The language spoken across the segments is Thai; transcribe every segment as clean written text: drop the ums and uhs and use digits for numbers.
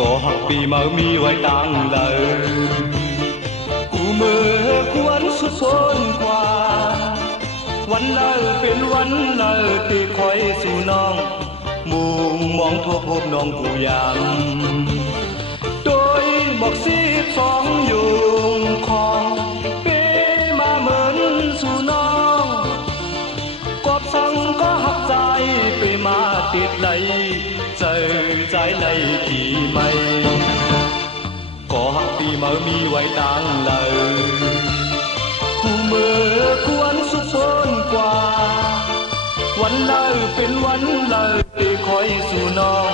có học vì mà mi vai tang lờiกูเมื่อควนสุดพ้นกว่าวันเลยเป็นวันเลยที่คอยสู่น้องมุงมองทั่วพบน้องกูยามโดยบอก12อยู่ของเป้มาเหมือนสู่น้องกอบสั่งก็หักใจไปมาติดไหลใจใจไหลกี่ไม่có học vì mà mi vai tang lờiกูเมื่อควรสุขพ้นกว่าวันเลยเป็นวันเลยที่คอยสู่น้อง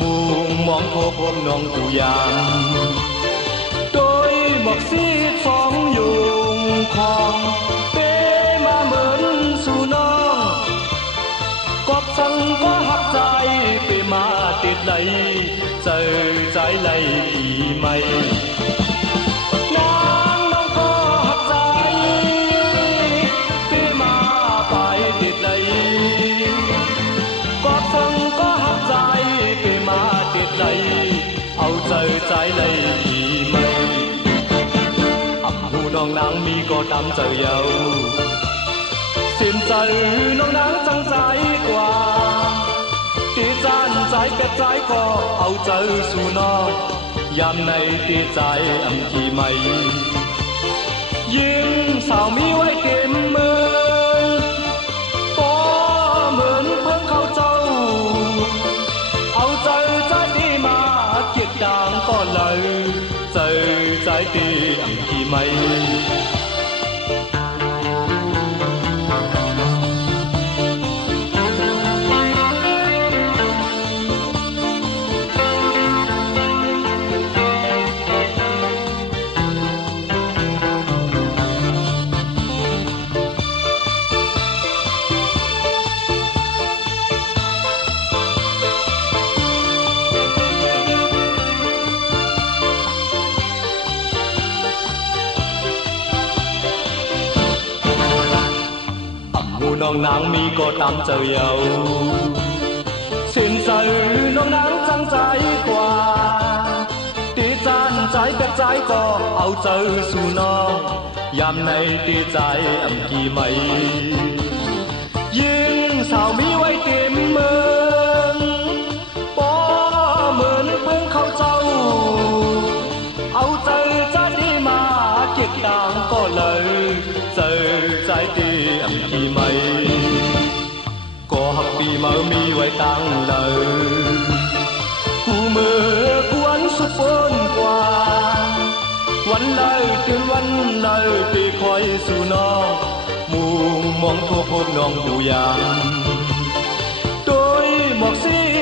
มุงมองพบน้องกูยามโดยบอก12อยู่ของเป้มาเหมือนสู่น้องกอบสั่งก็หักใจไปมาติดไหลใจใจไหลกี่ไม่นางน้องก็หักใจไปมาไปติดไหลกอบสั่งก็หักใจไปมาติดไหลเอาใจใจไหลกี่ไม่อับหูน้องนางมีก็ตามใจเยาเส้นใจน้องนางจังใจกว่าที่จานใจเป็ดใจก็เอาใจสู่น้องยามในที่ใจอันที่ไม่ยิ่งสาวมีไว้เก็บมือปอเหมือนเพิ่งเข้าเจ้าเอาใจใจดีมาเกียดด่างก็เลยใจใจดีอันที่ไม่น้องนางมีก็ตามใจเอาสิ้นใจน้องนางจังใจกว่าตีจานใจเป็ดใจก็เอาใจสู่น้องยามในตีใจอันกี่ไม่ยิ่งสาวมีไว้เต็มเมืองปอเหมือนเพิ่งเข้าเจ้าเอาใจใจดีมาเก็บต่างก็เลยใจใจดีอันกี่ไม่có học vì mà mi vai tang lờiกูเมื่อควรสุดพ้นกว่าวันเลยคืนวันเลยที่คอยสู่น้องมุงมองทั่วพบน้องอยู่ยามโดยหมอก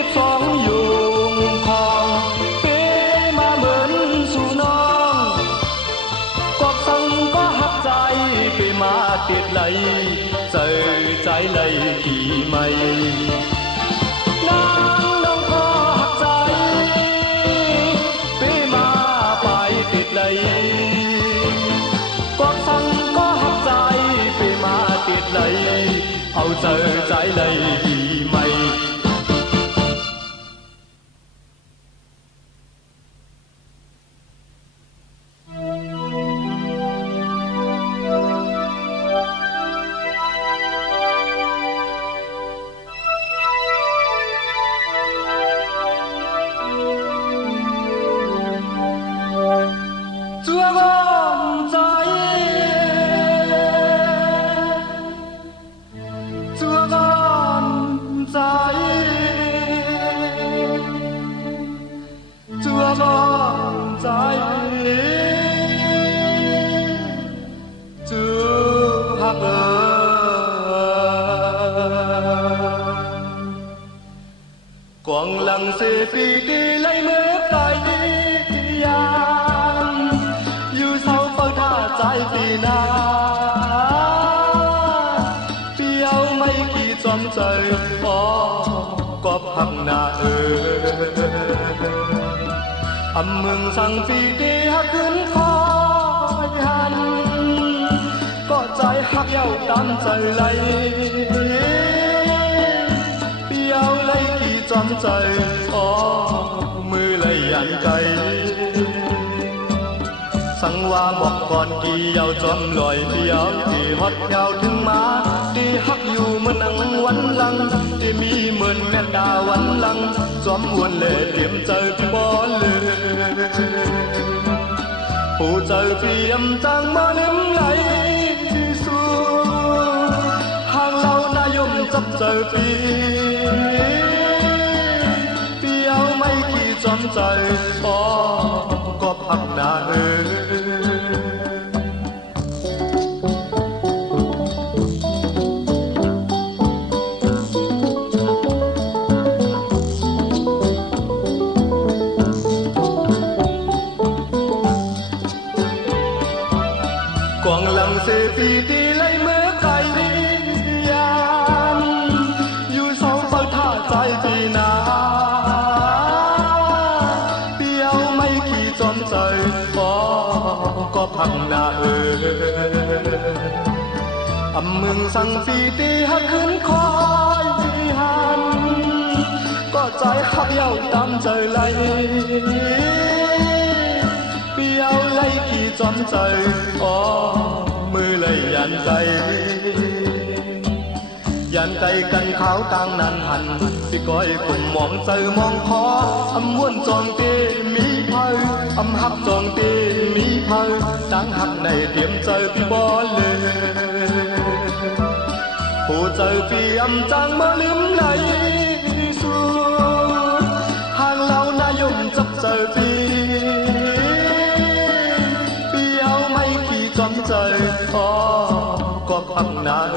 12อยู่ของเป้มาเหมือนสู่น้องกอบสั่งก็หักใจไปมาติดไหลใจใจไหลกี่ไม่นางน้องก็หักใจไปมาไปติดไหลกอบสั่งก็หักใจไปมาติดไหลเอาใจใจไหลกี่ไม่quăng lăng xê phi đi lấy nước tay đi an yêu sau phơi tha trái vì na piao mấy kỳ chom trời có cọp hằng na âm mừng sang phi đi hátขึ้นคอยหันก็ใจหักเย้าตามใจไหล จำใจขอมือเลยย dàn cây sang hoa một con kỳ giàu chóm loài biếu thì hót theo thương má thì hắc dù mơ nắng quấn lăng thì mi mơn mẹ ta quấn lăng chóm muôn lệ tiệm chơi thì bó lệ hồ trời vì âm trang mơ nếm lấy xuống hàng lâu na yom chấp trời vì áo mây khi chóm trời có hắc na quảng lăng sẽ vì đi lấy mớ cày đi ăn dù sao bao thả trái vì na biếu mấy khi chóm trời có phẳng na âm mừng sang vì đi hắc khấn khói vì hàn có trái hắc yêu tam trời lấy biếu lấy khi chóm trời mưa lầy dàn tay cân kháo tăng nàn hành vì coi cùng mong trời mong khó âm muốn tròn tê mỹ phơi âm hấp tròn tê mỹ phơi đáng hấp này tiệm trời vì bó lệ hồ trời vì âm trang mơ lướm lấy xuống hàng lâu na dùng chấp trời vì áo mây khi chóm trời có phẳng na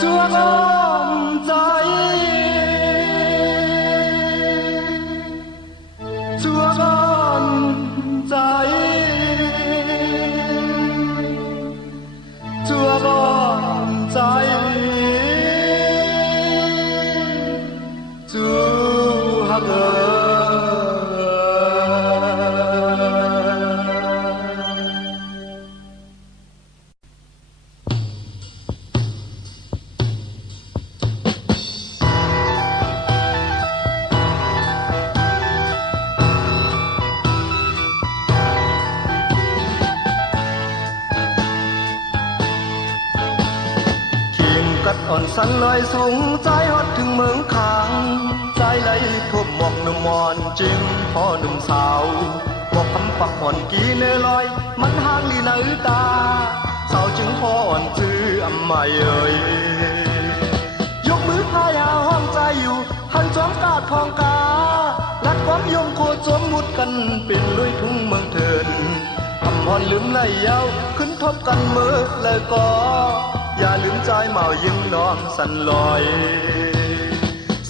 chúa con trái chúa con trái chúa con trái chúa hắc cắtอ่อนสันลอยสูงใจฮอดถึงเมืองคางใจไหลท่วมหมอกหนุ่มมอนจิ้มพ่อหนุ่มสาวบอกคำปักอ่อนกีเนลอยมันห่างลีนาตาสาวจึงพ่ออ่อนชื่ออำไม่เอ่ยยกมือพายาห้องใจอยู่หันจอมกาดทองกาลัดความยงโคจมมุดกันเป็นลุยทุ่งเมืองเถินคำพรลืมไหลยาวขึ้นทบกันเมื่อเลยก็อย่าลืมใจเมายิ่งน้องสั่นลอย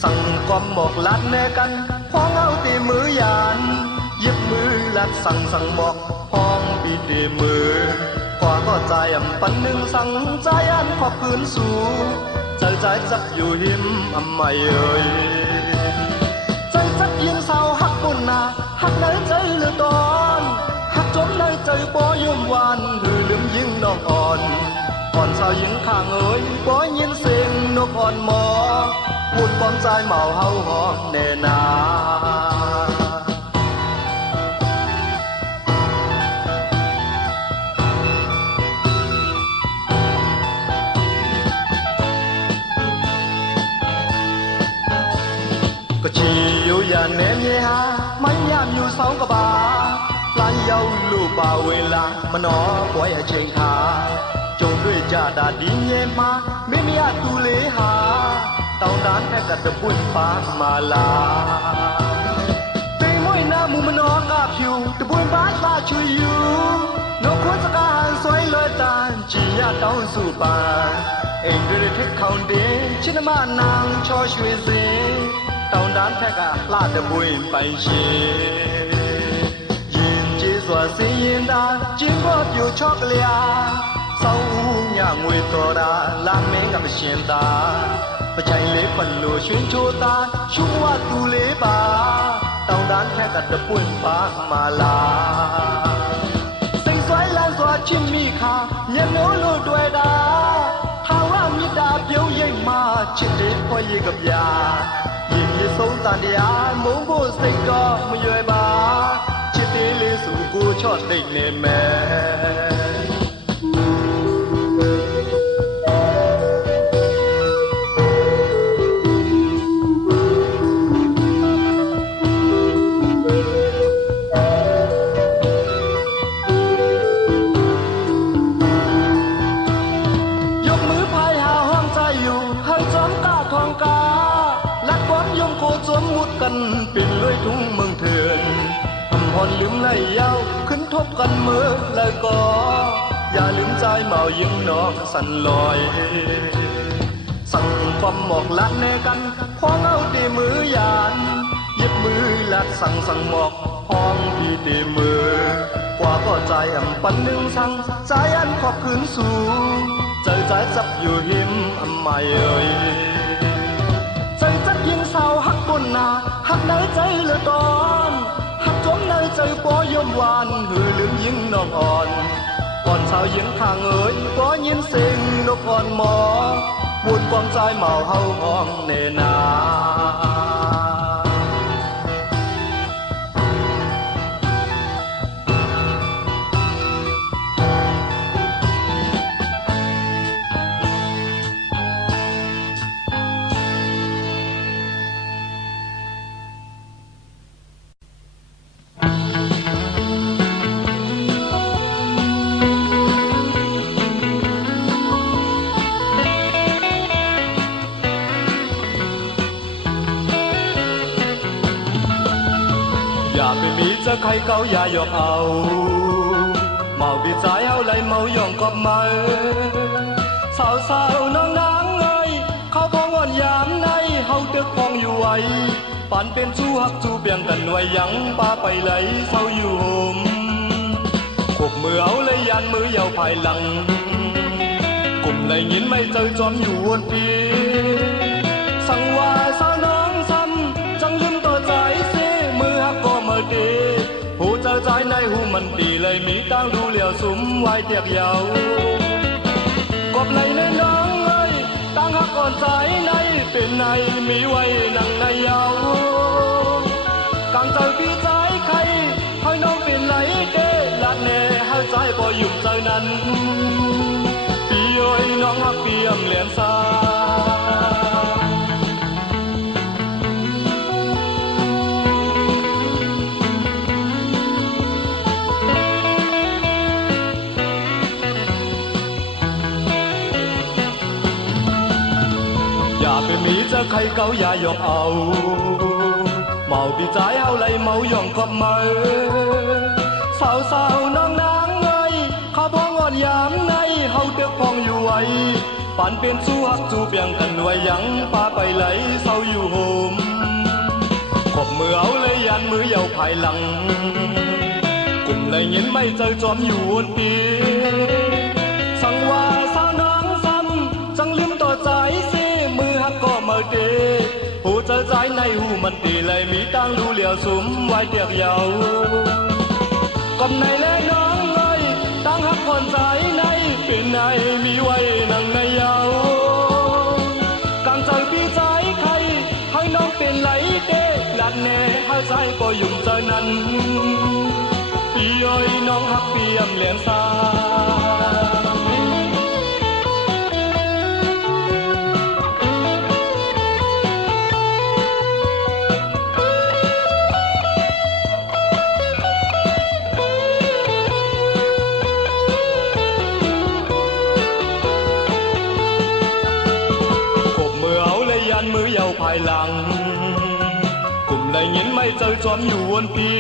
สั่งความบอกลัดแน่กันพ้องเอาตีมือยานยิบมือลัดสั่งบอกพ้องปีตีมือกว่าก็ใจอ่ำปันหนึ่งสั่งใจอันขอบคืนสู่ใจจับอยู่หิมอ่ำไม่เอ่ยใจจับยิงเศร้าหักปุ่นนาหักไหนใจเหลือตอนหักจมในใจปอยมวานหรือลืมยิ่งน้องอ่อนอ่อนสาวหญิงข้างเอ๋ยปอยยินเสียงนกอ่อนหมอพูดปอมใจเมาเฮาหอมแน่นาก็ชีอยู่อย่าแนมเยฮาไม่ยามอยู่เสากะบาลายเยาลูกบ่าวเวลามานอปล่อยเชงขาจงด้วยจาดาดีเยมาไม่มีอาตูเลหาเต่าด้านแค่กระตะปุ่นฟ้ามาลาไปมวยหน้ามูมันอกาผิวตะปุ่นบ้านตาช่วยอยู่นกควรสักอาหารสวยเลยตาจียาเต้าสู่ป่าเองด้วยเทคเขาเดชินมานางชอช่วยเสเต่าด้านแค่กะลาตะปุ่นไปเชยินจีสวสียินดาจิงก็อยู่ชอกเลียsau nhà ngồi tòa đá làm mấy gặp xiên ta và chạy lễ phần lùa xuyên chô ta chung hoa tu lễ bà tàu กันตะปุ่นฟ้ามาลาสิ่งสวยล้านสวชิมมีค่าเย็นโนโลด้วยดาถ้าว่ามีดาเปียวยิ่งมาชิดเด็ดพอยิ่งกับยายิ่งยิ่งสงตานยาหมูบูสิ่งก็ไม่ย่อยบาชิดเด็ดเลยสู่กูชอดเด็กเนแม่สวมมุดกันปิ่นเลยทุ่งเมืองเถื่อนทำหอนลืมไหลยาวขึ้นทบกันมือแล้วก็อย่าลืมใจเมายิ้มนอกสั่นลอยสั่งความหมอกลัดแน่กันพองเอาตีมือยานเย็บมือลัดสั่งหมอกห้องพี่ตีมือกว่าก็ใจอ่ำปันหนึ่งสั่งใจอันขอบคืนสู่ใจจับอยู่หิมอำไม่เอ่ยใจจัดยิงเศร้าหักบนนาหักในใจเหลือตอนหักจมในใจปอยมหวานหือลืมยิงน้องอ่อนก่อนเช้ายิงทางเอ่ยปอยินเสียงนกอ่อนหมอบุญความใจเมาเฮาห้องเนนาอย่าไปมีจะใครเก่าอย่าหยอกเอาเมาบีใจเอาไหลเมายองกับมาสาวน้องนางเอ้ยเขาพองอ่อนยามในเฮาตึกพองอยู่ไว้ปานเป็นชู้หักจูเบี่ยงกันไว้ยังป้าไปไหลเศร้าอยู่โฮมขบมือเอาเลยยันมือยาวภายหลังกลุ่มในยินไม่เจอจอมอยู่วนปีสั่งว่าสาวน้องซ้ำจังลืมต่อใจเสียมือหักก็มาดีหูเจอใจในหูมันตีเลยมีตั้งดูเหลียวสุมไว้เตียกยาวกบในน้องเอ้ยตั้งหักก่อนใจในเป็นในมีไว้นั่งในยาวกางใจพี่ใจใครให้น้องเป็นไหลเด้ลัดแน่ให้ใจบ่ยุ่งใจนั้นพี่เอ้ยน้องหักเปี่ยมเหรียญซาอย่าไปมีจะใครเก่าอย่าหยอกเอาเมาพี่ใจเอาไหลเมาย่องกับมาสาวน้องนางเอ้ยข้าพองอ่อนยามในเฮาเดือกพองอยู่ไว้ปานเป็นสู้หักจูเบี่ยงกันไว้ยังป้าไปไหลเศร้าอยู่โฮมขบมือเอาเลยยันมือยาวภายหลังกลุ่มเลยยินไม่เจอจอมอยู่วนปีสั่งว่าสาวน้องซ้ำจังลืมต่อใจเสียมือหักก็มาเดหูเจอใจในหูมันตีเลยมีตั้งดูเหลียวสุมไว้เตียกยาวกำในและน้องเอ้ยตั้งหักคนใจในเป็นในมีไว้นั่งในยาวกางใจพี่ใจใครให้น้องเป็นไหลเด้ลัดแน่ให้ใจก็ยุ่งใจนั้นพี่เอ้ยน้องหักเปี่ยมเหรียญซามือยาวภายหลังกลุ่มได้ยินไม่เจอจอมอยู่วนปี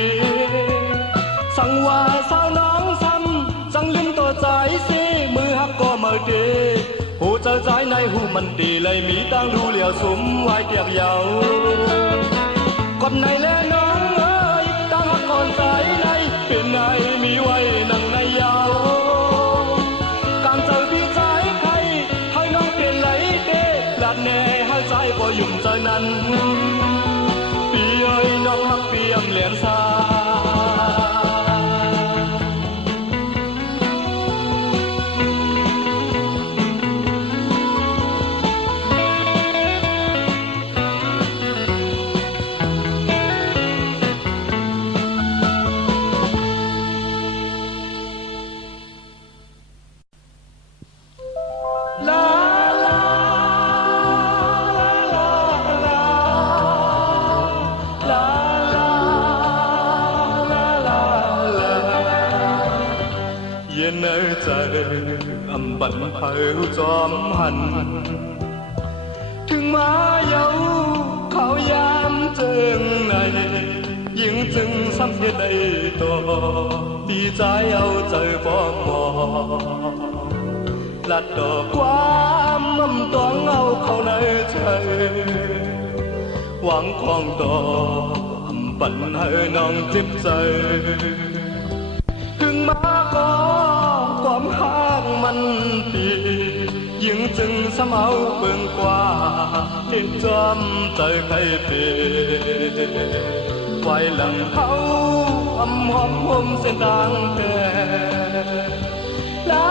สั่งว่าสาวน้องซ้ำจังลืมต่อใจสิมือหักก็มาเดหูเจอใจในหูมันตีเลยมีตั้งดูเหลียวสุมไว้เตียกยาวกบในและน้องเอ้ยตั้งหักก่อนใจในเป็นในมีไว้นั่งในยาวกางเจอพี่ใจใครให้น้องเป็นไหลเด้ลัดแน่ใจบ่ยุ่งใจนั้นพี่เอ้ย ย้อนฮักเปียมเหลียนซาnơi trời âm bận hậu gióm hằnถึงมาเย้าเขายามเจิงในยิ่งจึงซ้ำเหตุใดต่อดีใจเอาใจฟ้องมอลัดดอกความมั่มต้องเอาเข้าในใจหวังความต่ออำปั่นให้น้องจิบใจถึงมาก็ความห้างมันปียิ่งจึงสมเอาเบิ่งกว่าเห็นจอมใจใครเปไว้หลังเขาอำหอมหอมเส้นดังแก่ลา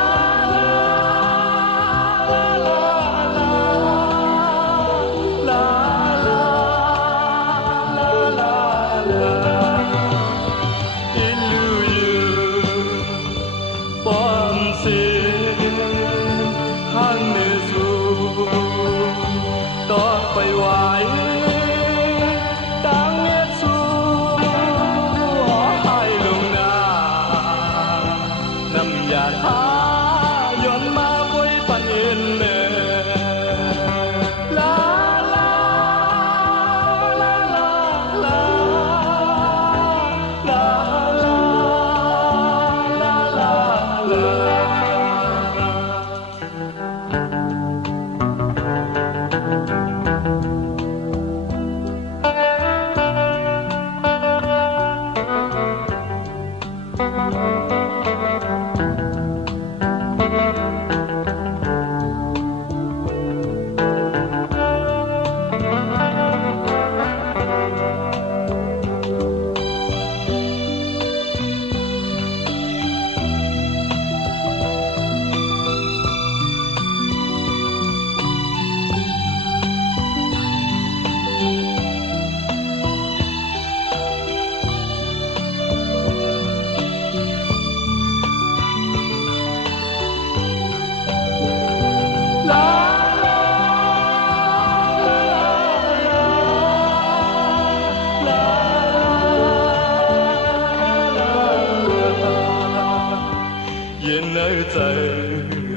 ใจ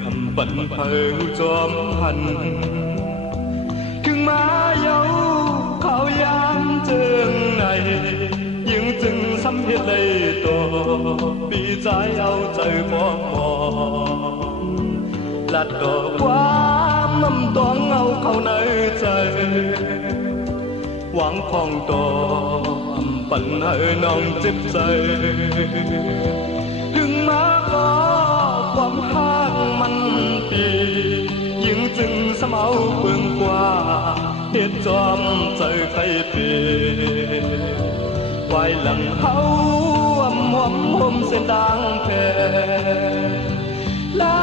อำปั่นเผาจอมหันถึงมาเย้าเขายามเจิงในยิ่งจึงสำเหตุใดต่อปีใจเอาใจฟ้องมองลัดดอกความมั่มต้องเอาเข้าในใจหวังคองต่ออำปั่นให้น้องเจ็บใจถึงมาก็ความห้างมันปียิ่งจึงสมเอาเบิ่งกว่าเหตุจอมใจใครเปไว้หลังเขาอำหอมหอมเส้นดังแผ่ลา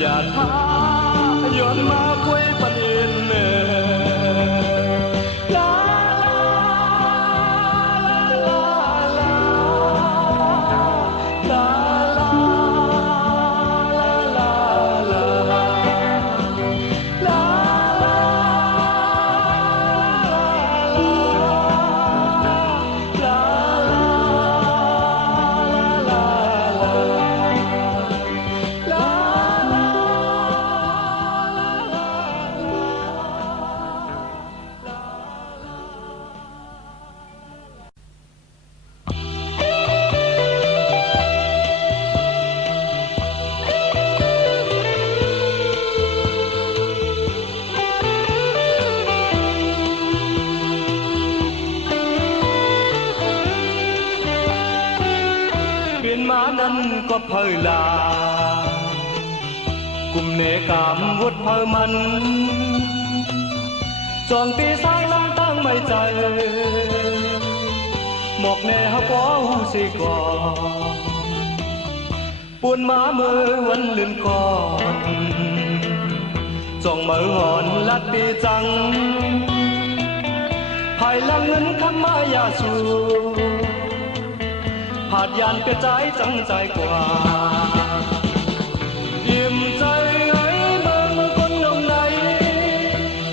อย่าท้า ม้านั้นก็เพอลากุมเนกามวุฒเพอมันจองตีสายลำตั้งไม่ใจหมอกแน่ฮะป้อหูสิก่อปูนม้ามือวันลื่นก่อนจองมือหอนลัดปีจังภายหลังเงินคำมายาสูผาดยานเปียใจจังใจกว่าอิ่มใจไอ้เมืองคนนงใน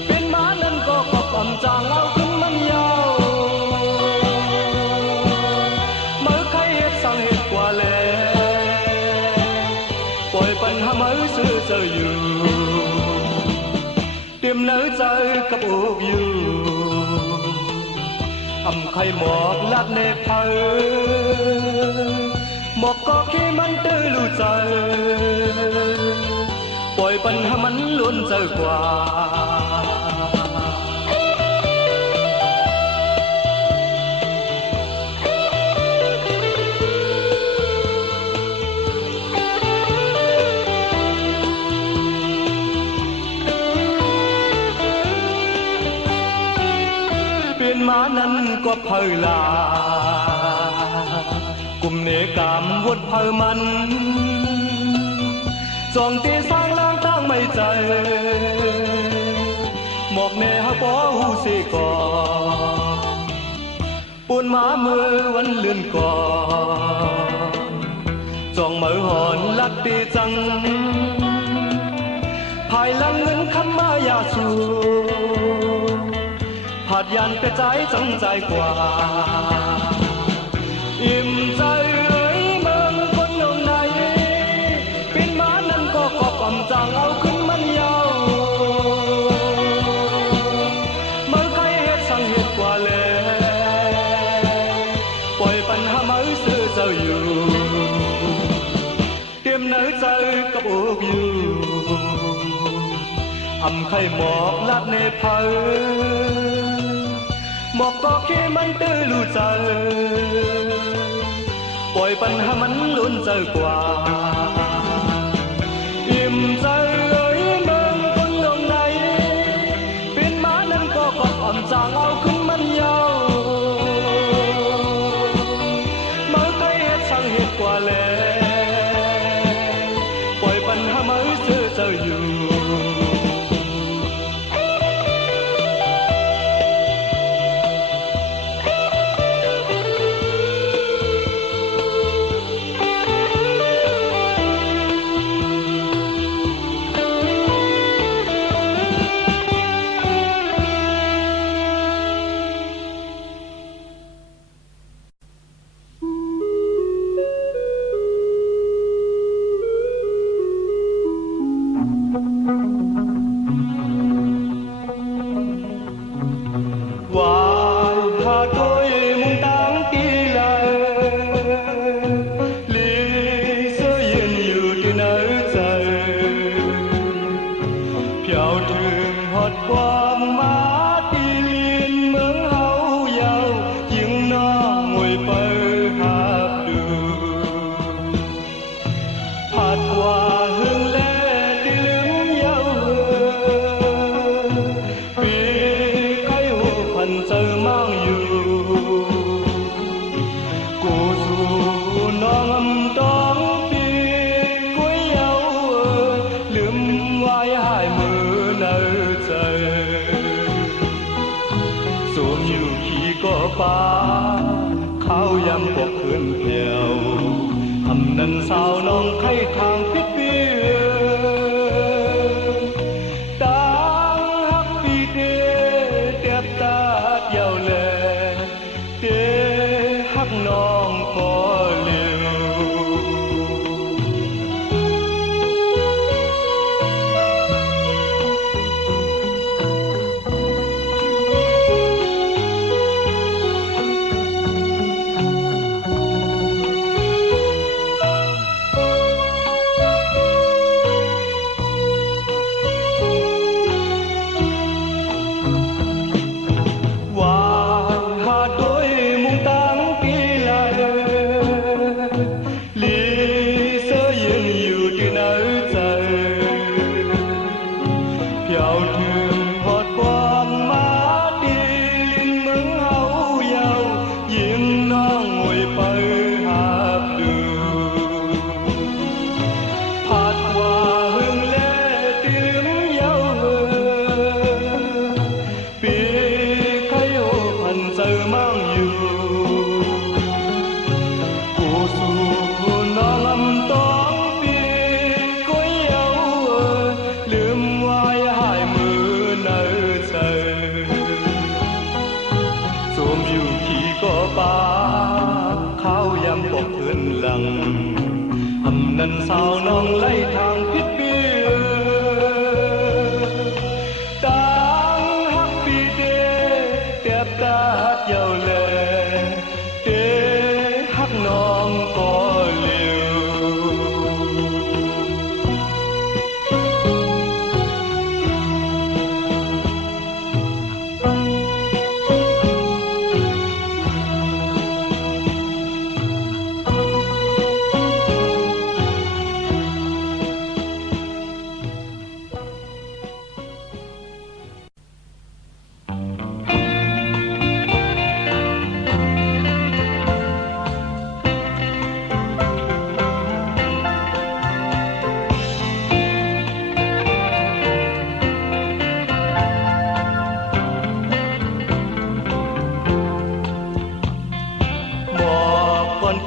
เป็นม้านั้นก็กอบอ่ำจางเอาขึ้นมันยาวเมื่อใครเหตุสั่งเหตุกว่าแลปล่อยปัญหามือซื้อเจออยู่เตรียมเนื้อใจกับอกอยู่อำไข่หมอกลัดในเพอหมอกก็แค่มันตื้อลู่ใจปล่อยปัญหามันล้วนเจอกว่าม้านั้นก็เพอลากุมเนกามวุฒเพอมันจองตีสร้างล่างตั้งไม่ใจหมอกแน่ฮะป้อหูสิก่อปูนม้ามือวันเลื่อนก่อจองมือหอนลัดตีจังภายหลังเงินคำมายาสูผาดยันเปียใจจังใจกว่าอิ่มใจเอ้ยเมืองคนนงในเป็นม้านั้นก็กอบอ่ำจางเอาขึ้นมันยาวเมื่อใครเหตุสั่งเหตุกว่าแลปล่อยปัญหามือซื้อเจ้าอยู่เตรียมเนื้อใจกับอกอยู่อำไข่หมอกลัดในเพอหมอกก็แค่มันตื้อลู่ใจปล่อยปัญหามันล้นใจกว่าอิ่มใจเอ้ยเมืองคนนงในเป็นม้านั้นก็กอบอ่ำจางเอาขึ้นมันยาวเมื่อใครเหตุสั่งเหตุกว่าแลปล่อยปัญหามือซื้อเจ้าอยู่ฟ้าข้าวยำปกขึ้นเพียวทำนันสาวน้องไข่ทางพิเปียต่างฮักปีเดเตียบตาเดียวแลเดฮักน้องก็เร็ว ยมบอกคืนหลังอำนั้นสาวน้องไล่ทางพิษเบี้ยต่างฮักปีเดเตียบตาเยาแลเดฮักน้องก็เลียว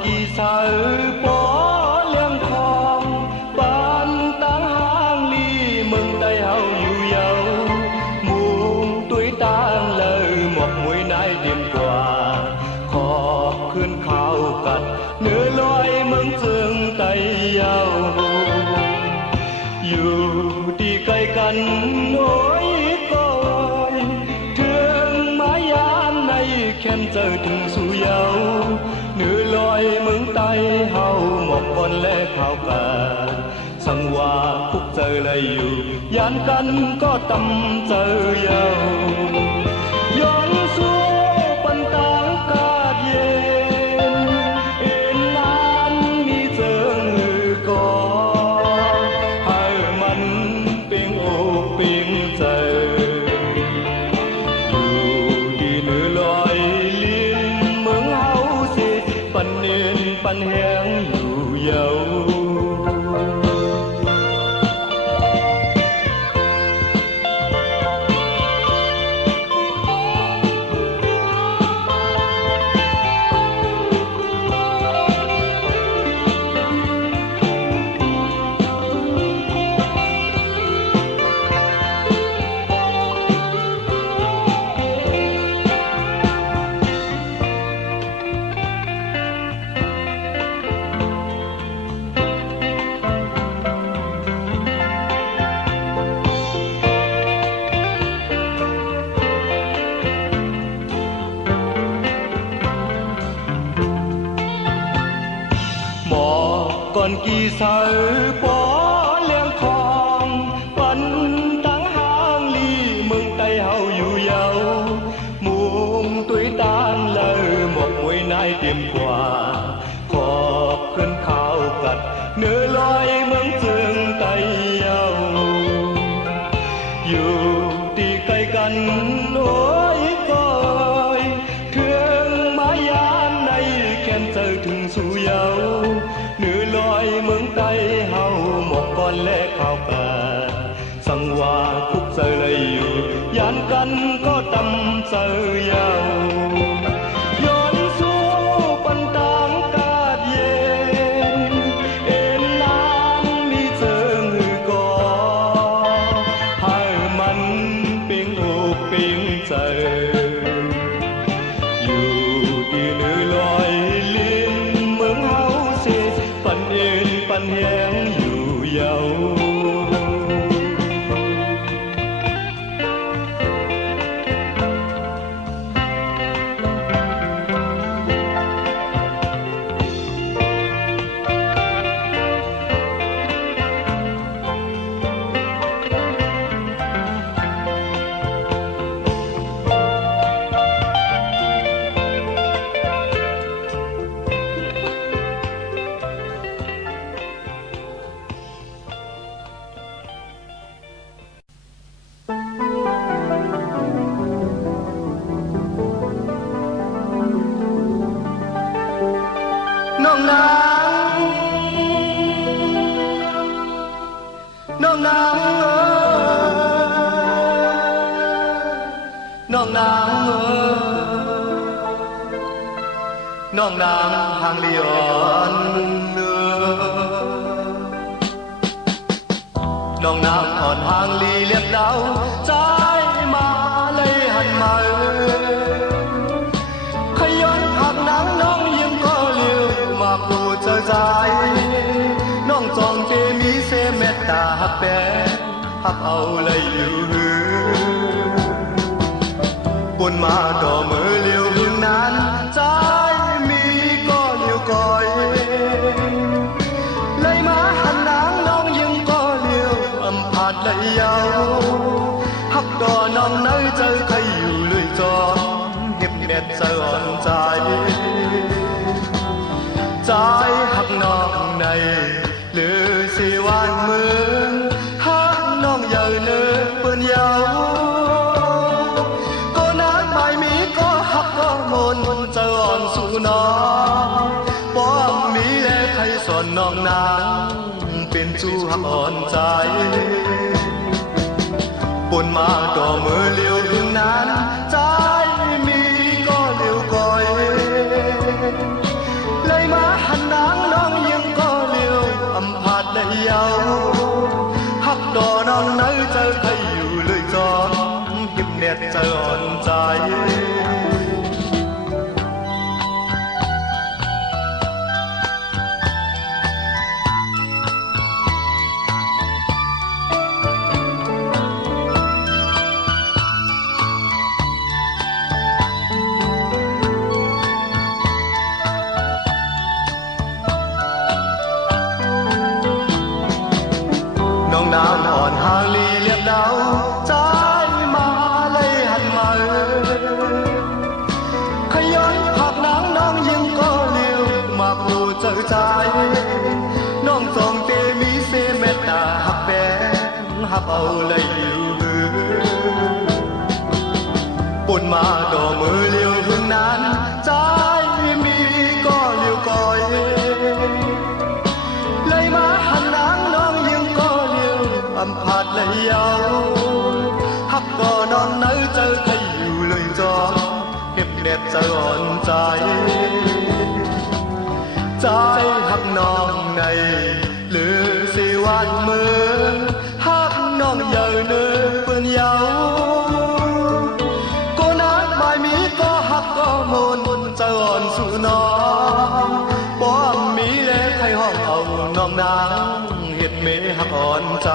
กี่สาวปอเลี้ยงทองบ้านต่างห้างลีเมืองใต้เฮาอยู่เยามุงตุ้ยต่างเลยหมกมวยนายเดียมกว่าขอบขึ้นข้าวกัดเนื้อลอยเมืองเจืองใต้เยาอยู่ดีใกล้กันโอ้ยก้อยถึงมายามในแค้นเจอถึงสู่เยาเนื้อลอยเมืองใต้เฮาหมอกบอนและข้าวกาสังว่าคุกเจอเลยอยู่ยานกันก็ตำเจอเยาย้อนสู้ปันต่างกาดเย็นเอ็นนานมีเจิงหือก่อให้มันเป็นโอเป็นใจอยู่ดีเนื้อลอยลิ้นเมืองเฮาสิปันเนียนปันแหงอยู่เยาก่อนกี่สาวปอเลี้ยงทองปันตั้งห้างลีเมืองใต้เฮาอยู่เยามุงตุ้ยตานเลยหมกมวยนายเตรียมกว่าขอบขึ้นข้าวกัดเนื้อลอยเมืองเจืองใต้เยาอยู่ตีใกล้กันโอ้ยก้อยเครื่องมายานในแค้นเจอถึงสู่เยาเนื้อลอยเมืองใต้เฮาหมกก่อนและข้าวกาสังว่าคุกเจอเลยอยู่ยานกันก็ตำเจอเยาย้อนสู้ปันต่างกาดเย็นเอ็นนานมีเจิงหือก่อให้มันเป็นอกเป็นใจอยู่ดีเนื้อลอยลิ้นเมืองเฮาสิปันเอ็นปันแหงอยู่เยาน้องนางน้องนางน้องนางน้องนางห่างเลียนเนื้อน้องนางอ่อนห่างลีเลียบดาวใจมาเลยหันมาขย้อนหักนางน้องยิ้มก็เลี้ยวม หักแป้หักเอาเลยอยู่ปุ่นมาต่อมือเลี้ยวหึงนั้นใจมีก็เลี้ยวก่อยเลยมาหันนางน้องยังก็เลี้ยวอำพาดเลยยาวหักต่อน้องเนยเจอใครอยู่เลยจอมเห็บเน็ดเสื่อมใจใจหักน้องในหรือสิวานมือหักน้องเยาเนื้อเปื้อนเยาก็นัดไม่มีก็หักก็มนจะอ่อนสู่น้องป้อมมีและใครสอนน้องนางเป็นจูหักอ่อนใจปุ่นมาต่อมือเลี้ยวถึงนั้นใจมีก็เลี้ยวก่อยเลยมาหันนางน้องยังก็เลี้ยวอำพาดเลยยาวหักดอน้องเนยเจอใครอยู่เลยจอมหิบเน็ตจะอ่อนใจน้องน้ำอ่อนหางลีเลียบดาวใจมาเลยหันมาขย้อนผักนางน้องยังก็เลี้ยวมาปูเจอใจน้องสองเตมีเสเมตตาหักแป้หักเอาเลยอยู่ปุ่นมาต่อมือเลี้ยวหึงนั้นใจมีก็เลี้ยวก่อยเลยมาหันนางน้องยังก็เลี้ยวอำพาดเลยยาวหักก็นอนเนยเจอใครอยู่เลยจอมเก็บเด็ดจะอ่อนใจใจหักน้องในหรือสิวานมือหักน้องเยาเนื้อเปื้อนเยาก็นัดไม่มีก็หักก็มนจะอ่อนสู่น้องป้อมมีและใครห้องเอาน้องนางเห็ดเมหักอ่อนใจ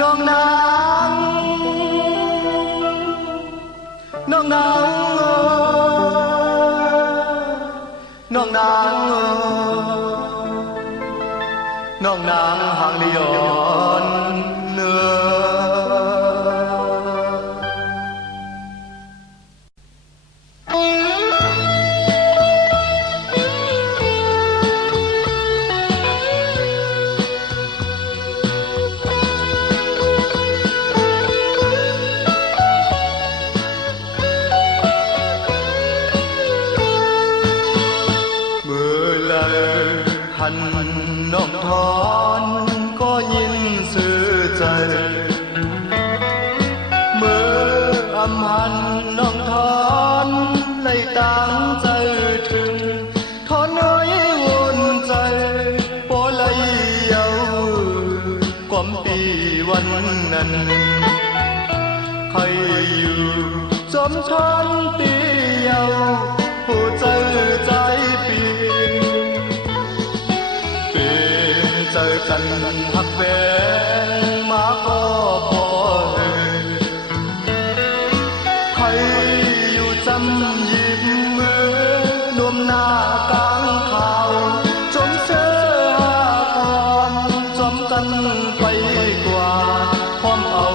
น้องนางน้องนางน้องนางน้องนางหางลีอ่อนเนื้อหันน้องทอนก็ยินสื่อใจเมื่ออำหันน้องทอนเลยตั้งใจถึงทอนน้อยวนใจโปเลยเยาวกว่าปีวันนั้นใครอยู่จอมชอนตีเยาวผู้เจอใจปีเจอกันหักแฟนมาก็พอใครอยู่จำยิ้มมือนวมหน้ากลางข่าวจมเสื้อหาความจมกันไปกว่าพร้อมเอา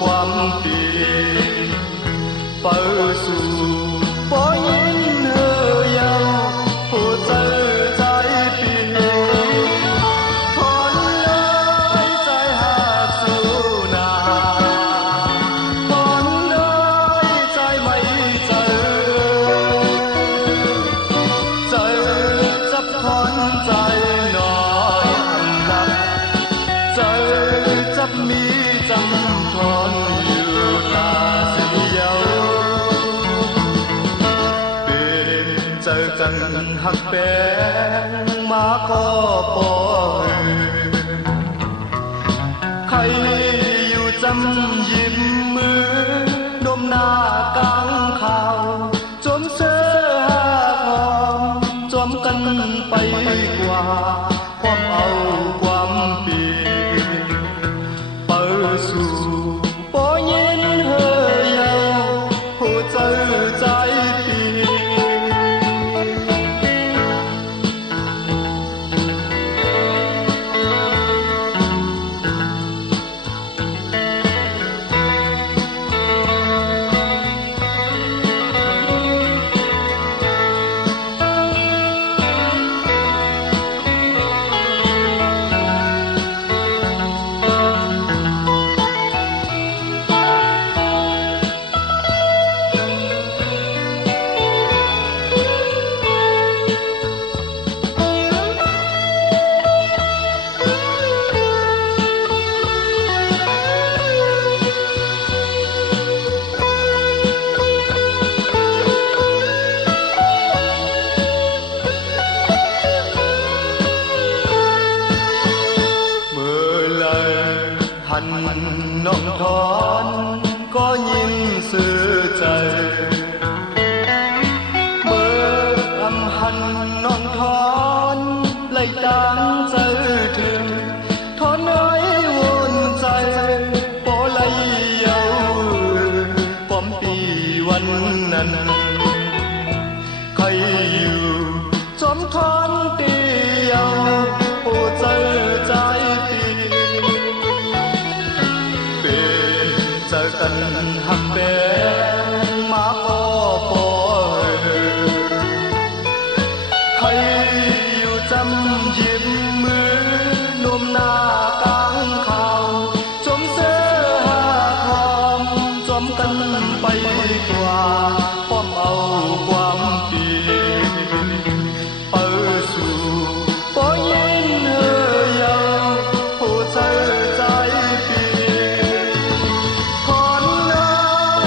ความดีเปิดสู่ปอยินเธอยาวผู้เจอมีจำทนอยู่ตาสีเยาเป็นเจอกันหักแป้งมาก็ปอยใครอยู่จำยิ้มมือนมหน้ากลางข่าวจมเสื้อหาความจมกันไป อยู่จอมทอนเดียวโอ้เจอใจปีเป็นเจอกันหักแบงมาปอปอให้อยู่จำยิ้มมือนวมหน้ากลางข่าวจมเสื้อหาทองจมกันไปกว่าพร้อมเอาความดีเปิดสู่ปอยินเฮยาวผู้เธอใจปีขอนน้อ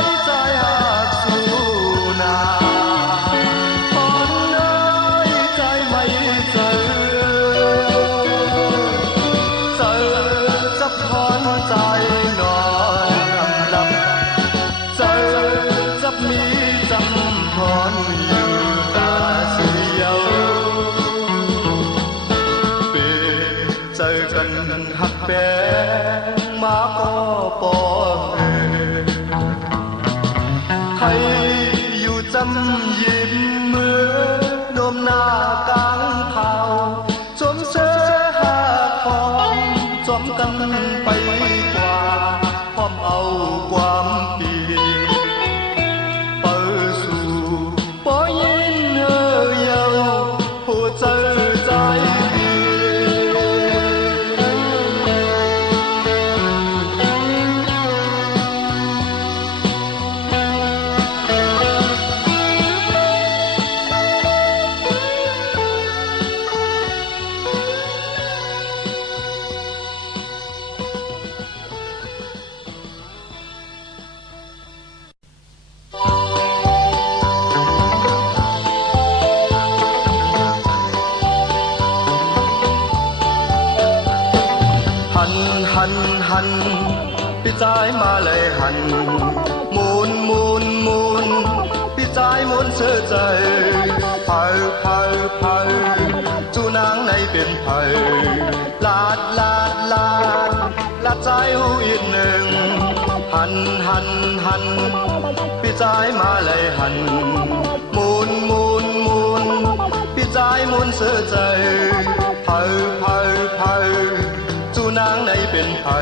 ยใจหักสู่นาขอนน้อยใจไม่เจอจับถอนใจนอนหลับเจอจับมีจำถอนอยู่ตาเสียวเป็นเจอกันหักแบงมาปอปอให้อยู่จำยิ้มมือนมหน้ากลางข่าวจมเสื้อหาทองจมกันไปกว่าพร้อมเอาความดีเปิดสู่ปอยินเฮยาวผู้เจอใจดีหันพี่ใจมาเลยหันหมุนพี่ใจหมุนเสื้อใจเผาจูนางในเป็นไผ่ลาดใจหูอีกหนึ่งหันพี่ใจมาเลยหันหมุนพี่ใจหมุนเสื้อใจเผาจูนางในเป็นไผ่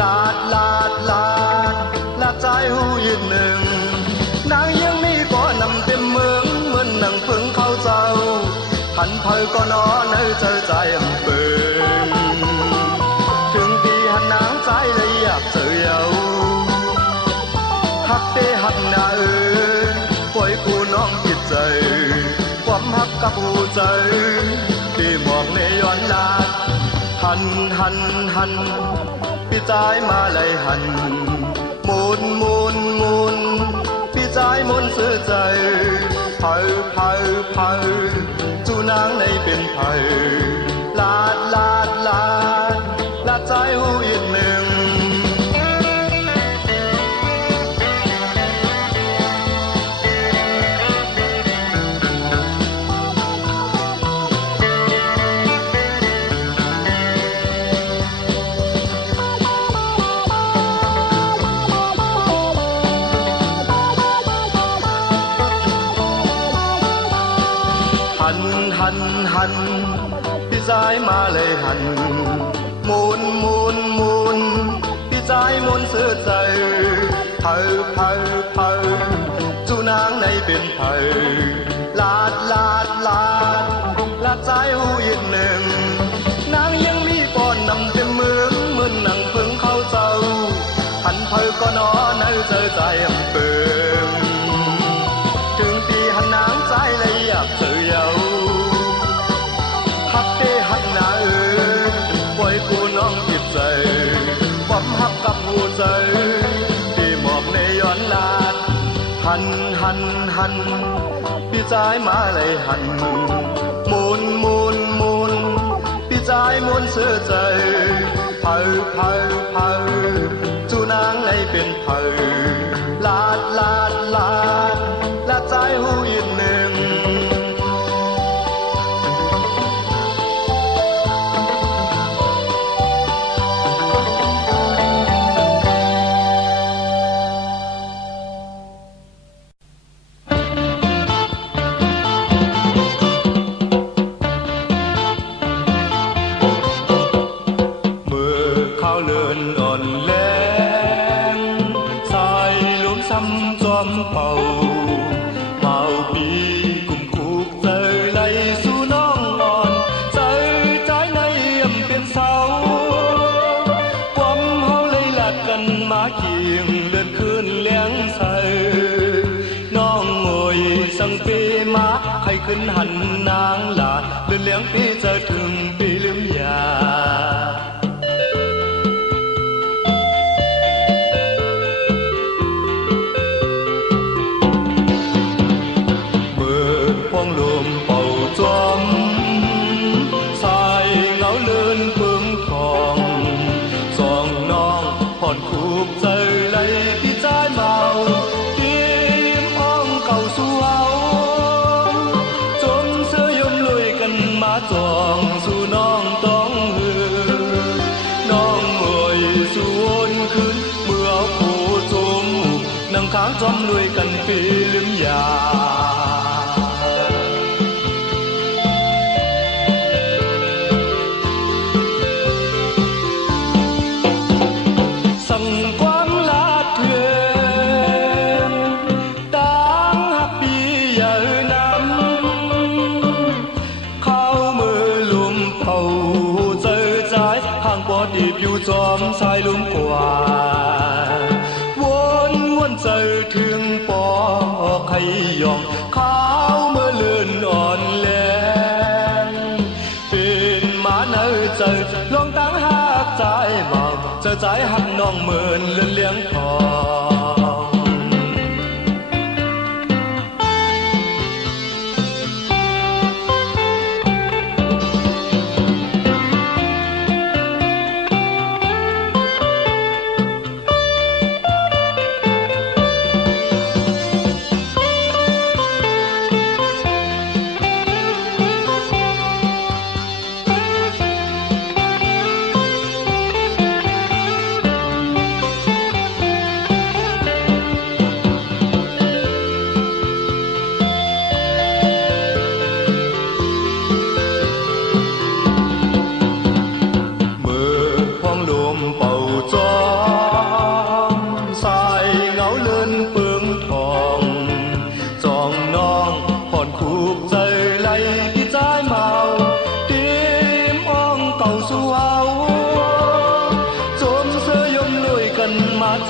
ลาดใจหูยืนหนึ่งนางยังมีก่อนำเต็มเมืองเหมือนนางเพิ่งเข้าเจ้าหันไผ่ก็นอนในเจอใจอำเปิงถึงที่หันนางใจเลยอยากเจอเยาหักเตหักหน้าปล่อยกูน้องจิตใจความหักกับหูใจที่มองในย้อนลาดหันพี่ใจมาเลยหันหมุนพี่ใจหมุนเสื้อใจเผาจูนางในเป็นไผ่ลาดใจหูอีกหนึ่งหันพี่ใจมาเลยหันหมุนพี่ใจหมุนเสื้อใจเผาจูนางในเป็นไผ่ลาดใจหูอีกหนึ่งนางยังมีป้อนนำเต็มเมืองเหมือนนางเพิ่งเข้าเจ้าหันไผ่ก็นอนในเจอใจอำเปิงถึงปีหันนางใจเลยอยากเจอเยาหักเตหักหน้าปล่อยกูน้องจิตใจความหักกับหูใจที่มอบในย้อนลาดหันพี่ใจมาเลยหันหมุนพี่ใจหมุนเสื้อใจเผาจูนางในเป็นไผ่ลาดใจหูอีกหนึ่ง เ สังปีมาใครขึ้นหันนางหลาเดินเลี้ยงปีจะถึงปีลืมยาเมื่อพวงลมเป่าจอมสายเงาเลื่อนเพิ่งทองสองน้องผ่อนคูบใจไหลพี่ใจเมาทีมอ้องเก่าสู้เอาจมเสื้อยมลุยกันมาจองสู่น้องต้องหือน้องเอ่ยสู่วนคืนเมื่อผู้จมนั่งค้างจอมลุยกันปีลืมยาจอมสายลุ่มกว่าวนเจอถึงปอไข่ยองข้าวเมื่อเลื่อนอ่อนแรงเป็นมาเนื้อเจอลองตั้งหักใจเมาเจอใจหักน้องเหมือนเลื่อนเลี้ยงทอง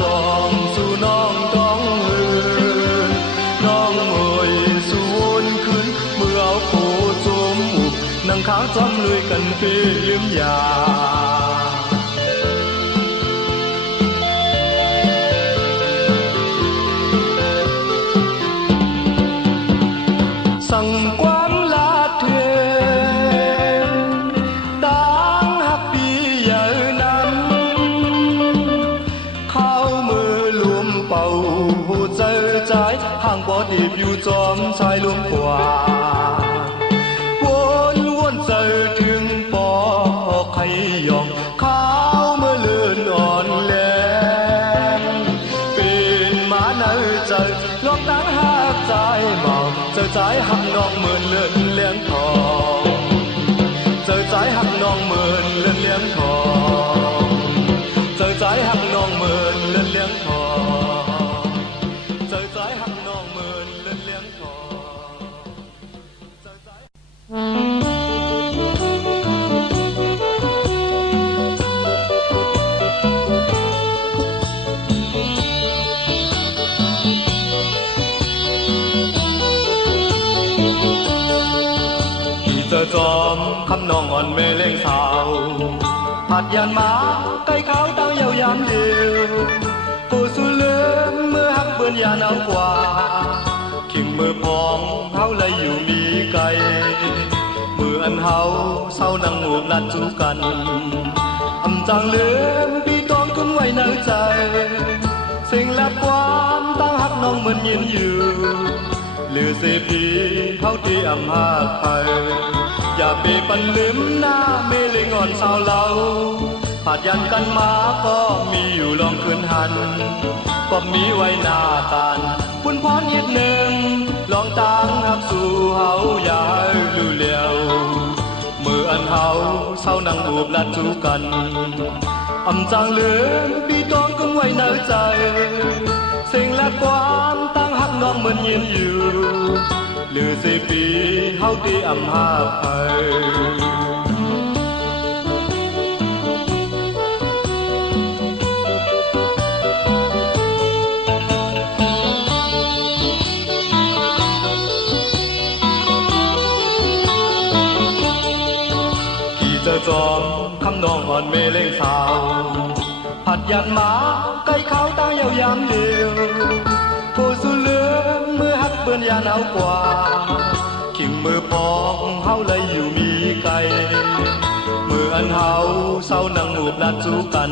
จองสู่น้องต้องหือน้องเอ่ยสู่วนคืนเมื่อเอาผู้จมอุบนั่งค้างจอมลุยกันปีลืมยาสั่งกว้างลาเทียนตั้งหักปีใหญ่นั้นเข้ามือลุมเป่าหูเจอใจห่างปอดีบอยู่จอมชายลุมกว่าวนเจอถึงปอไข่ยองเข้ามือเลื่อนอ่อนแรงเป็นมาเนื้อเจอลองตั้งหักใจเมาเจอใจหักน้องเหมือนเลื่อนเลี้ยงทองเจอใจหักน้องเหมือนเลื่อนเลี้ยงทองเจอใจหักน้องเหมือนเลื่อนเลี้ยงทองเจอใจหักน้องเหมือนเลื่อนเลี้ยงทองเจอจอมคำนองอ่อนเมเล่งสาวผัดยันมาไก่ขาวตั้งยาวยามเดียวกูสู้เลือเมื่อหักเปื้อนยาหนาวกว่าขิงมือพองเฮาเลยอยู่มีไก่มืออันเฮาเศร้านั่งหูบลัดจูกันอำจางเลือปีตองคุ้นไว้ในใจสิ่งลับความตั้งหักน้องเหมือนยินอยู่หรือเสพีเฮาที่อำหาไทยอย่าไปปันลืมหน้าเมลิงอ่อนสาวเราผัดยันกันมาก็มีอยู่ลองคืนหันก็มีไว้หน้าตานพุ่นพรนิดหนึ่งลองตางหักสู่เฮาอย่าลือเลี้ยวมืออันเฮาเศร้านั่งบูบลัดจูกันอำจางลืมปีตองกุ้งไว้ในใจสิ่งและความตั้งหักน้องเหมือนยินอยู่หรือสิปีเฮาที่อำหาไทย อจอมคำนองอ่อนเมเล่งสาวผัดยันหมาไก่ขาวตายาวยามเดียวผู้สุเลือมือหักเปื้อนยาหนาวกว่าขิมมือพองเฮาเลยอยู่มีไก่มืออันเฮาเศร้านังหูบลัดสู้กัน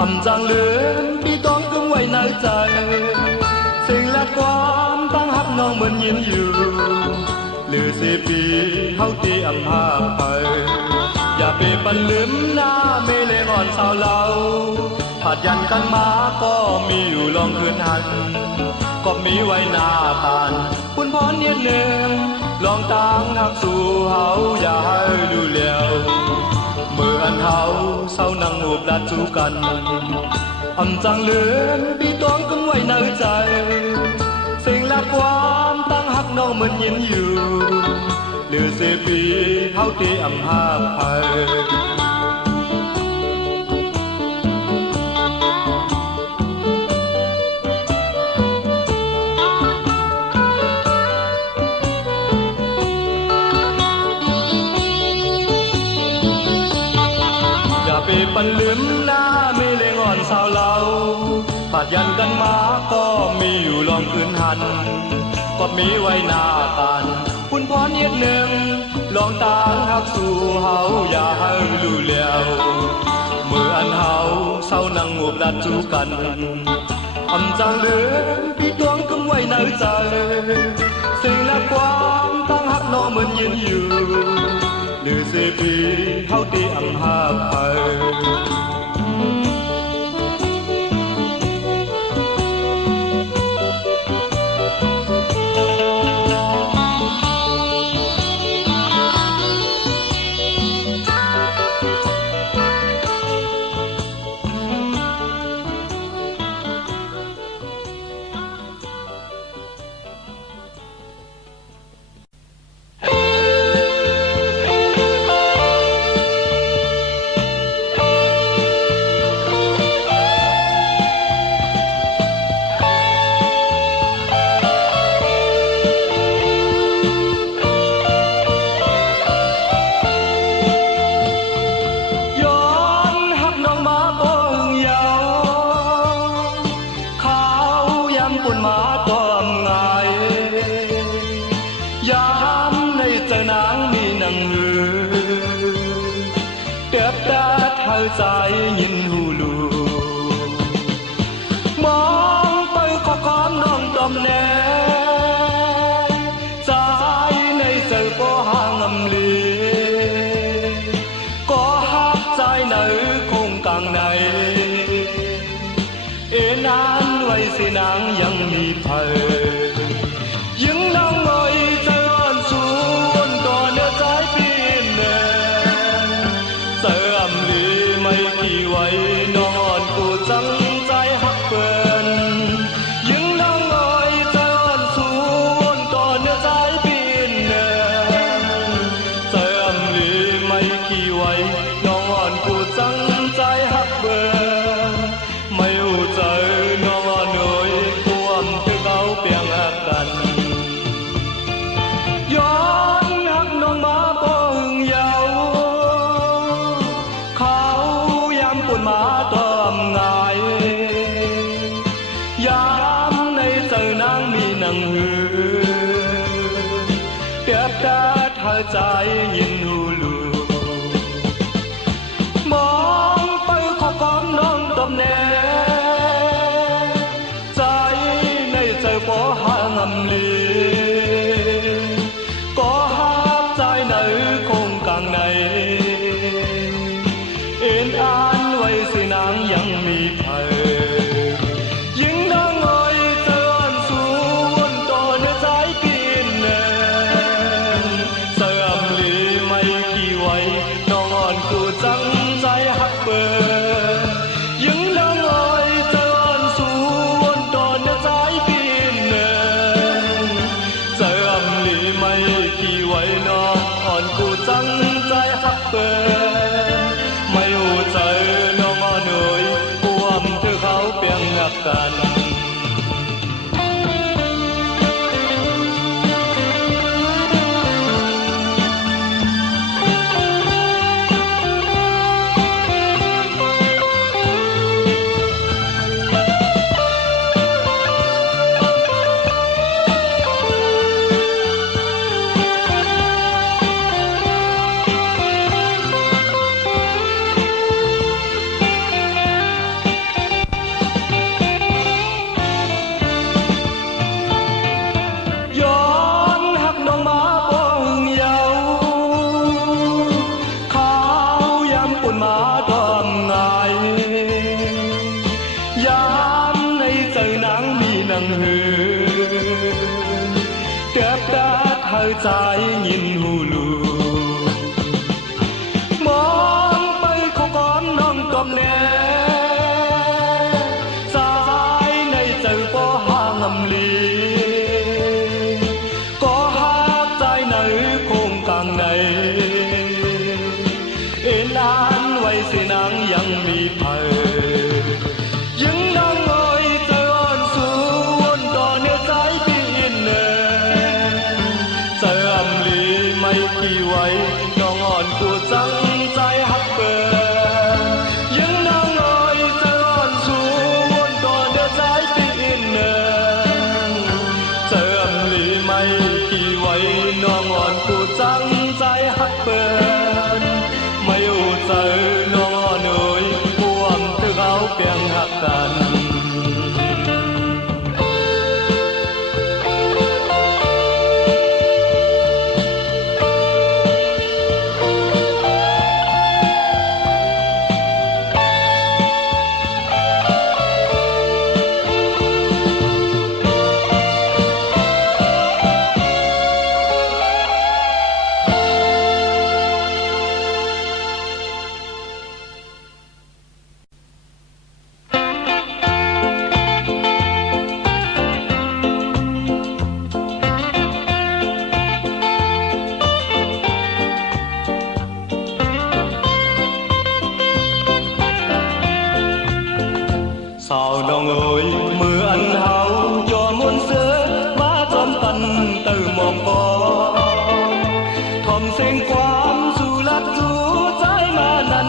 อำจังเลือนปีตองกึ่งไว้ในใจสิ่งและความตั้งหักน้องเหมือนยิ้มอยู่หรือ4 ปีเฮาที่อำหาไปอย่าไปปันลืมหน้าเมเลงอ่อนสาวเราผัดยันกันมาก็มีอยู่ลองคืนหันก็มีไว้หน้าผ่านคุณพรเนียนหนึ่งลองตั้งหักสู่เฮาอย่าให้ดูเลี้ยวเมื่ออันเฮาเศร้านั่งหูบลัดสู้กันอำจังเลือนปีตองกึ่งไว้ในใจสิ่งและความตั้งหักน้องเหมือนยินอยู่หรือ4 ปีเฮาที่อำหาไปปันลืมหน้าไม่เลงอ่อนสาวเราผัดยันกันมาก็มีอยู่ลองคืนหันก็มีไว้หน้ากันคุณพรเนียดหนึ่งลองตางหักสู่เฮาอย่าให้รู้แล้วเมื่ออันเฮาเศร้านั่งหูบลัดสู้กันอำจังเลือนพี่ตวงกึ่งไว้ในใจสิ่งและความตั้งหักน้องเหมือนยืนอยู่หรือ4 ปีเฮาที่อำหาไปใจยินหูลูมองไปขอความน้องตอมแน่ใจในเจอก็ห่างอำลีก็หักใจในคงกลางในนานไว้สินางยังมีเธอยังนั่งลอยใจอ่อนสูนต่อเนื้อใจพี่แน่เสื่อมลีไม่กี่ไว้นอนกูจังใจหักเปินยังนั่งลอยใจอ่อนสูนต่อเนื้อใจพี่แน่เสื่อมลีไม่กี่ไว้นอนกูจังใจหักเปินไม่หูใจน้องอ่อนน้อยความที่เขาเปียงหักกันย้อนหักน้องมาบ่หึงยาวเขายามปุ่นมาตอมงายยามในเจอนางมีนางหือเปียบตาเธอใจยินหูลูมองไปขอความน้องตอมแน่ใจในใจบ่ห่างอำลีก็หักใจในคงกลางในอ่านไว้สินางยังมีเธอยิ่งนางอ้อยเจออ่อนสูนต่อเนื้อใจปีนแน่เสื่อมลีไม่กี่ไว้น้องอ่อนกูจังใจหักเปิดยิ่งนางอ้อยเจออ่อนสูนต่อเนื้อใจปีนแน่เสื่อมลีไม่กี่ไว้น้องอ่อนกูจังใจหักเปิดไม่หูใจน้องอ่อนเอ๋ยความเธอเขาเปียงหักกัน ย kép đát hơi trái nhìn hù lù mong bay không con nông tôm nè trái này trời có hoa ngầm lì có hát trái nơi khôn càng này yên an quay xì nắng yang mi phơi những đang ngồi chờ ôn xuống đò nêu trái tin nè chờ âm lì mây kỳ quay nó ngọn của trắng trái hắc bờ những đang ngồi chờ ôn xuống đò nêu trái tin nè chờ âm lì mây kỳ quay nó ngọn của trắng trái hắc bờ mây u chờ nó ngọn ơi buông từ áo bèn hạt tàn sao đông ơi mưa anh hao cho muôn sữa má tròn tần từ mong có thòm sen quán dù lát dù trái mà năn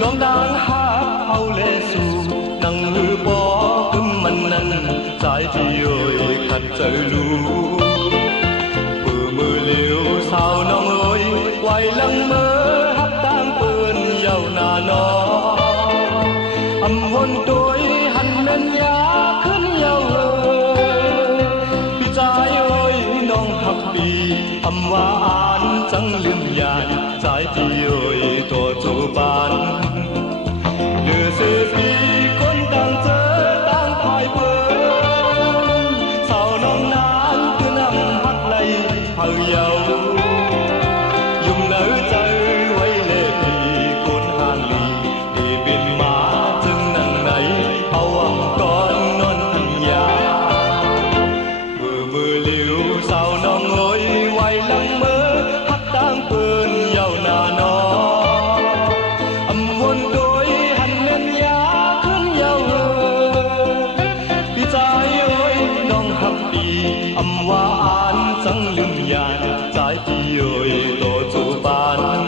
lòng đang hát hao lệ dù nắng hư bó cưng mình năn trái thì ơi khăn trời lù vừa mưa liều sao nông ơi quay lăng mơ hát tang bươn giàu nà nó âm hồn tôi hằn nên giá khấn nhau vì trái ơi non hạc bì âm hoa an chẳng liêm nhàn trái thì ơi tổ chủ ban lừa xê phi con càng chớ đang thoại bơn sao non nán cứ nằm hắt lây hờ dầu dùng nở chơi quay lệ thì con hàng lì để bên má hầu âm con non thành nhà vừa mưa liều sao non ơi quay lăng mơ hát tang bươn giàu nà nó âm hồn tôi hằn nên giá khấn nhau vì trái ơi non hấp đi âm hoa an chẳng lưng nhàn trái thì ơi tổ chủ ban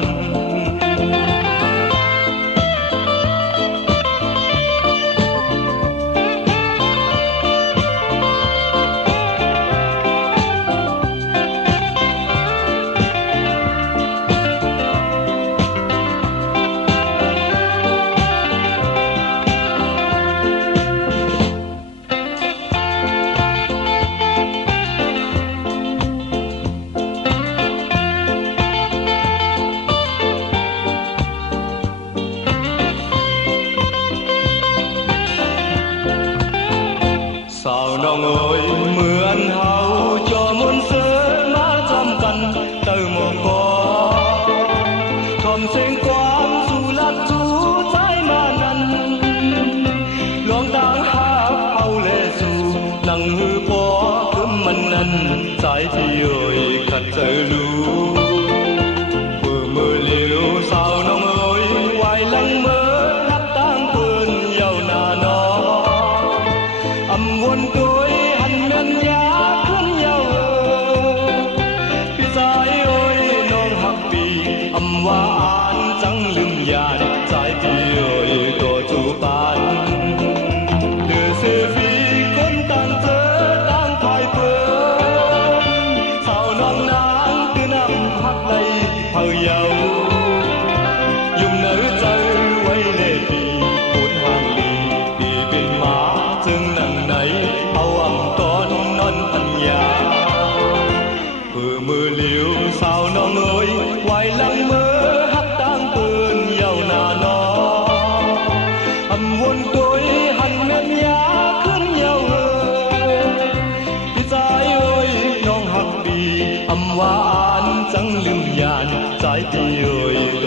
sao non ơi mưa anh hao cho muôn sữa má trăm cành từ một có thòm sen quán dù lát dù trái mà năn loang đang hát hao lệ dù nắng hư bó cơm mình năn trái thì ơi khát trời lù vừa mưa liều sao non ơi quay lăng mơ hát tang bươn giàu nà nó âm hồn tôi hằn nên giá khấn nhau vì trái ơi non hạc bì âm hoa an chẳng lưng nhàn trái thì ơi tổ chủ ban đưa xe phi con tàn chớ đang thoại bơn sao non nắng cứ nằm hát lây hờ dầu dùng nở chơi quay lệ thì cuốn hàng lì đi bên má chân nắng này hầu âm con non thành nhà vừa mưa liều sao non ơi quay lăng mơ hát tang bươn giàu nà nó âm hồn tôi hằn nên giá khấn nhau vì trái ơi ำหวานจังลืมยานสายปีเอ่ยโด